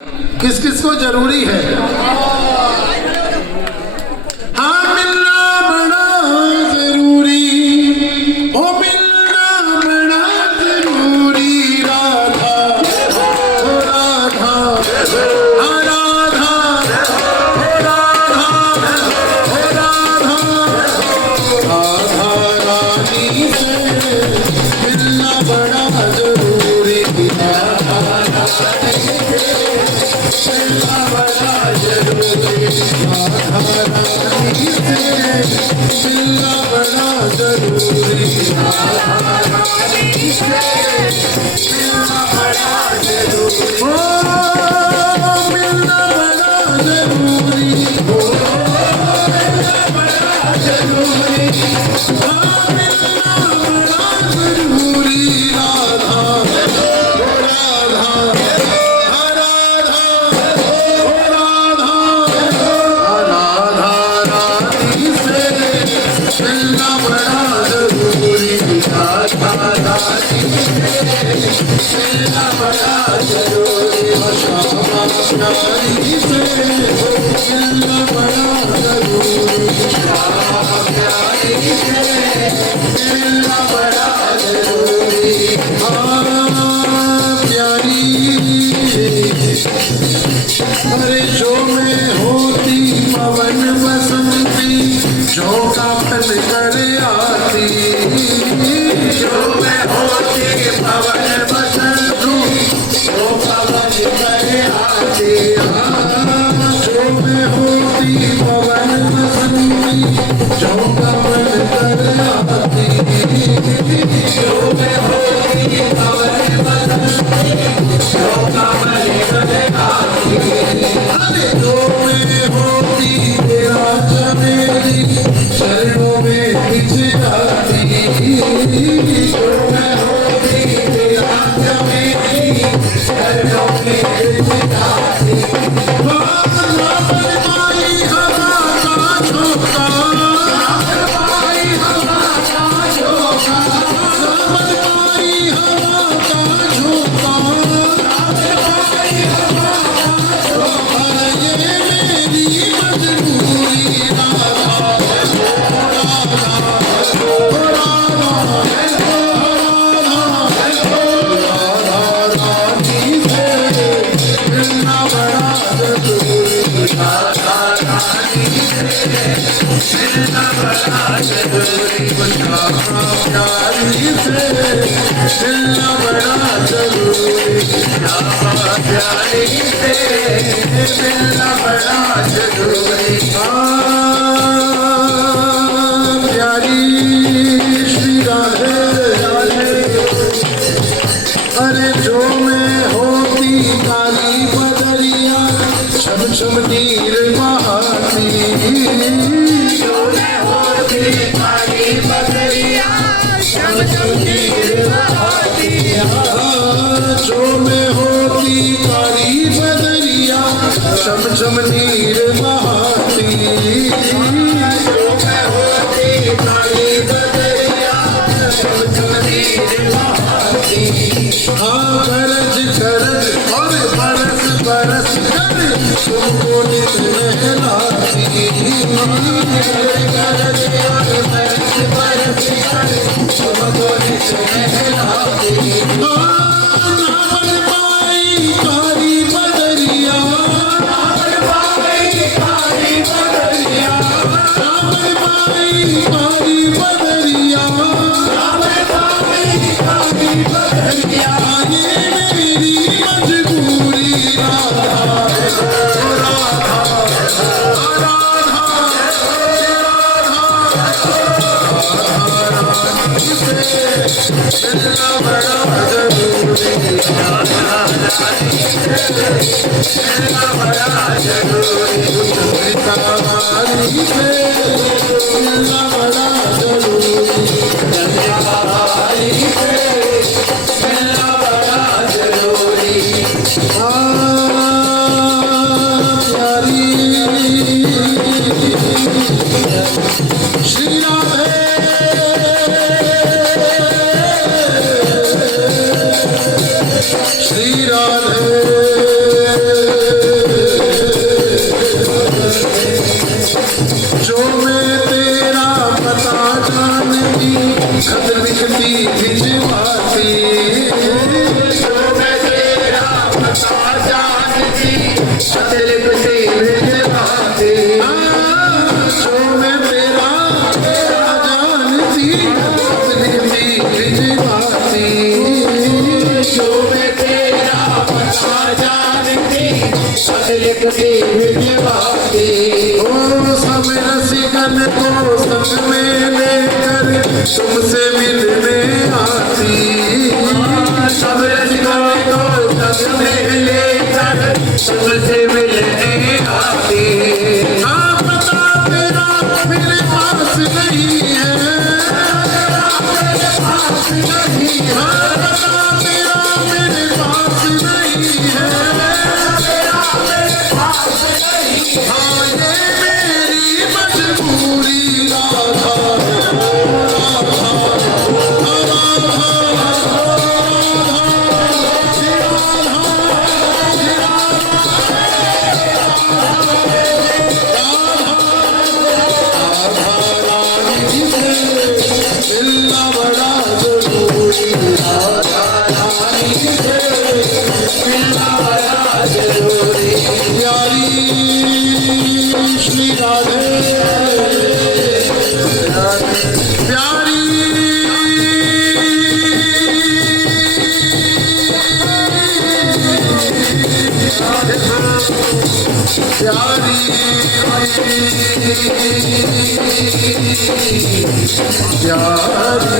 किस किस को जरूरी है? हाँ, मिलना बड़ा जरूरी, ओ मिलना बड़ा जरूरी। राधा ओ राधा, हाँ राधा ओ राधा, ओ राधा, राधा रानी से मिलना बड़ा जरूरी। राधा मिलना बड़ा जरूरी, राधा रानी से मिलना बड़ा जरूरी, राधा रानी से मिलना बड़ा जरूरी। ओ मिलना बड़ा जरूरी, ओ मिलना बड़ा जरूरी, हाँ मिलना बड़ा जरूरी। राधा ओ राधा, हाँ राधा ओ राधा, राधा रानी से मिलना बड़ा जरूरी, राधा रानी से मिलना बड़ा जरूरी। श्यामा प्यारी से मिलना बड़ा जरूरी, श्यामा प्यारी से मिलना बड़ा जरूरी। हाँ प्यारी, अरे जो में होती पवन बसंती, झोंका फल कर आती, जो में होती पवन बसंती, झोंका फल कर आती। जो में होती पवन बसंती, झोंका फल कर आती, जो में होती पवन बसंती, झोंका फल कर आती। अरे जो में होती तेरा चमेली, चरणों में बिछ जाती, जो में होती तेरा चमेली, चरणों में बिछ जाती। ना बन पाई हवा का झोंका, ना बन पाई हवा का झोंका, ना बन पाई हवा का झोंका, ना बन पाई हवा का झोंका। ये मेरी मजबूरी। राधा ओ राधा, राधा रानी से मिलना बड़ा जरूरी, राधा रानी से मिलना बड़ा जरूरी। श्यामा प्यारी से मिलना बड़ा जरूरी, श्यामा प्यारी से मिलना बड़ा जरूरी। प्यारी श्री राधे राधे, अरे जो में होती काली बदरिया, छम छम नीर बहाती, जो में होती काली बदरिया, छम छम नीर बहाती। जो में होती काली बदरिया, छम छम नीर बहाती, जो में होती काली बदरिया, छम छम नीर बहाती। हाँ गरज गरज और बरस बरस कर तुमको नित नहलाती, गरज और बरस बरस कर तुमको नित नहलाती। ना बन पाई कारी बदरिया, ना बन पाई कारी बदरिया, ना बन पाई कारी बदरिया, ना बन पाई कारी बदरिया। ये मेरी मजबूरी। राधा ओ राधा, राधा रानी से मिलना बड़ा जरूरी, राधा रानी से मिलना बड़ा जरूरी। सीता रानी से मिलना बड़ा जरूरी, कन्या रानी से मिलना बड़ा जरूरी। प्यारी श्री राधे, श्री राधे। जानती अतिरिक्ति भिजवाती जो मैं तेरा जानती अतिरिक्ति भिजवाती जो मैं तेरा पता जानती अतिरिक्ति भिजवाती ओ सब रसिकन को संग में लेकर तुमसे मिलने आती सब रसिकन को संग में लेकर तुमसे मिलने आती हाँ पता तेरा मेरे पास नहीं है हाँ पता तेरा मेरे पास नहीं है हाँ ये मेरी मजबूरी राधा मिलना बड़ा जरूरी राधा रानी से मिलना बड़ा जरूरी प्यारी श्री राधे प्यारी प्यारी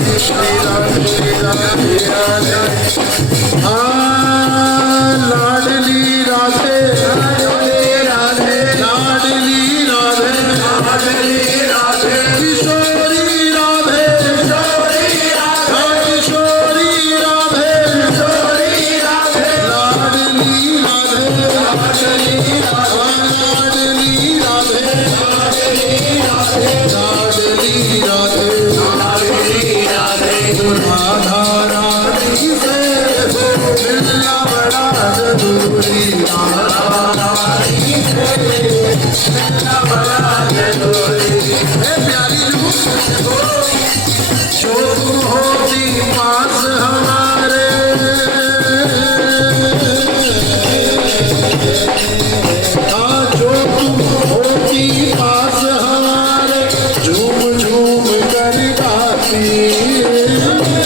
श्री राधे हाँ लाडली राधे लाडली राधे लाडली राधे लाडली राधे किशोरी राधे किशोरी राधे किशोरी राधे किशोरी राधे लाडली राधे लाडली लाडली राधे लाडली राधे लाडली राधे लाडली राधे राधा रानी से मिलना बड़ा जरूरी राधा रानी से मिलना बड़ा जरूरी है प्यारी जो तुम होती पास हमारे हाँ जो तुम होती पास हमारे झूम झूम कर गाती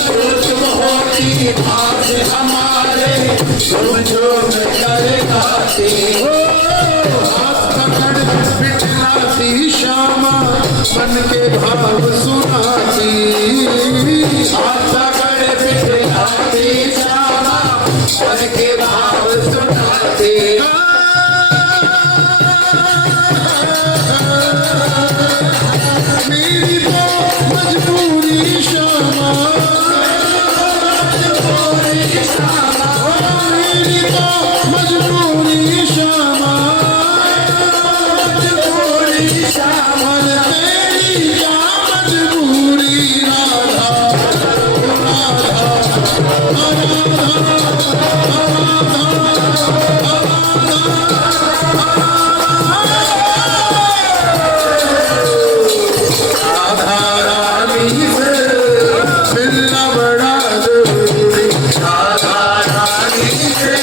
जो तुम होती पास हमारे झूम झूम कर गाती हाथ पकड़ बिठलाती श्यामा मन के भाव सुनाती हाथ पकड़ बिठलाती श्यामा मन के भाव सुनाती मेरी तो मजबूरी श्यामा मेरी तो मजबूरी श्यामा मेरी क्या मजबूरी राधा राधा रानी से मिलना बड़ा जरूरी राधा रानी से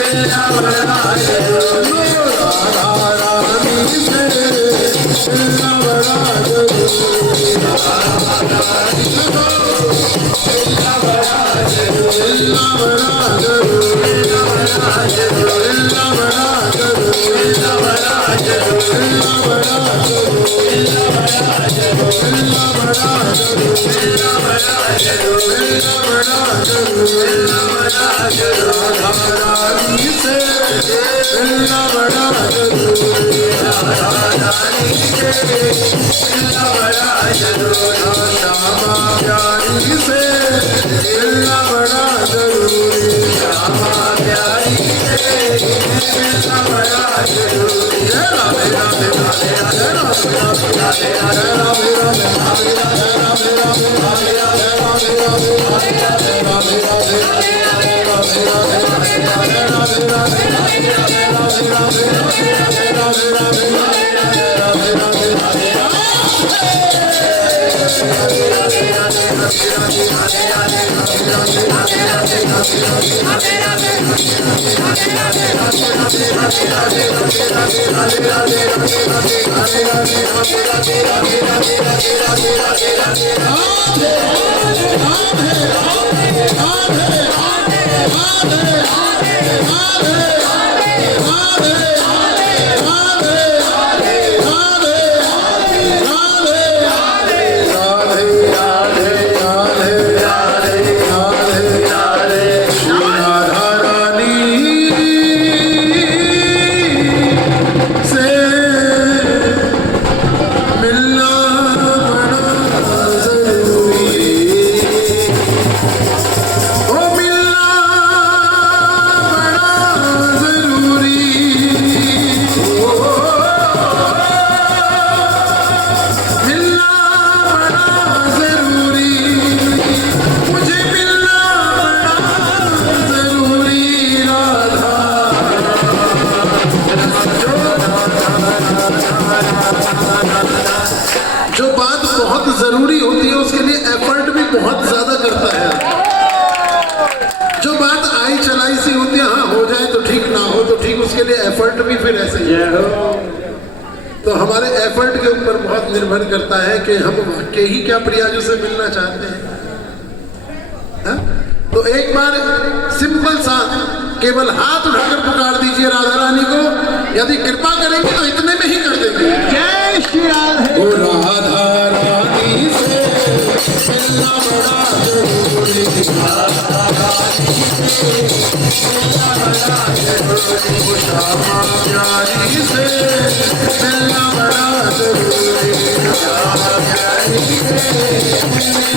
मिलना बड़ा जरूरी राधा रानी से मिलना बड़ा जरूरी राधा रानी से मिलना बड़ा जरूरी मिलना बड़ा जरूरी मिलना बड़ा जरूरी मिलना बड़ा जरूरी मिलना बड़ा जरूरी मिलना बड़ा जरूरी मिलना बड़ा जरूरी मिलना बड़ा जरूरी मिलना बड़ा जरूरी मिलना बड़ा जरूरी मिलना बड़ा जरूरी राधा रानी से मिलना बड़ा जरूरी राधा रानी से मिलना बड़ा जरूरी श्यामा प्यारी से मिलना बड़ा जरूरी श्यामा प्यारी से मिलना बड़ा जरूरी राधे राधे राधे राधे राधे राधे राधे राधे राधे राधे राधे जो बात बहुत जरूरी होती है उसके लिए एफर्ट भी बहुत ज्यादा करता है। जो बात आई चलाई सी होती है, हाँ हो जाए तो ठीक, ना हो तो ठीक, उसके लिए एफर्ट भी फिर ऐसे ही है। तो हमारे एफर्ट के ऊपर बहुत निर्भर करता है कि हम वाकई ही क्या प्रियाजू से मिलना चाहते हैं। हा? तो एक बार सिंपल सा केवल हाथ उठाकर पुकार दीजिए राधा रानी को, यदि कृपा करेंगे तो इतने में ही कर देंगे। जय श्री राधे। ओ राधा रानी से मिलना बड़ा जरूरी, राधा रानी से मिलना बड़ा जरूरी, ओ श्यामा प्यारी से मिलना बड़ा जरूरी, श्यामा प्यारी से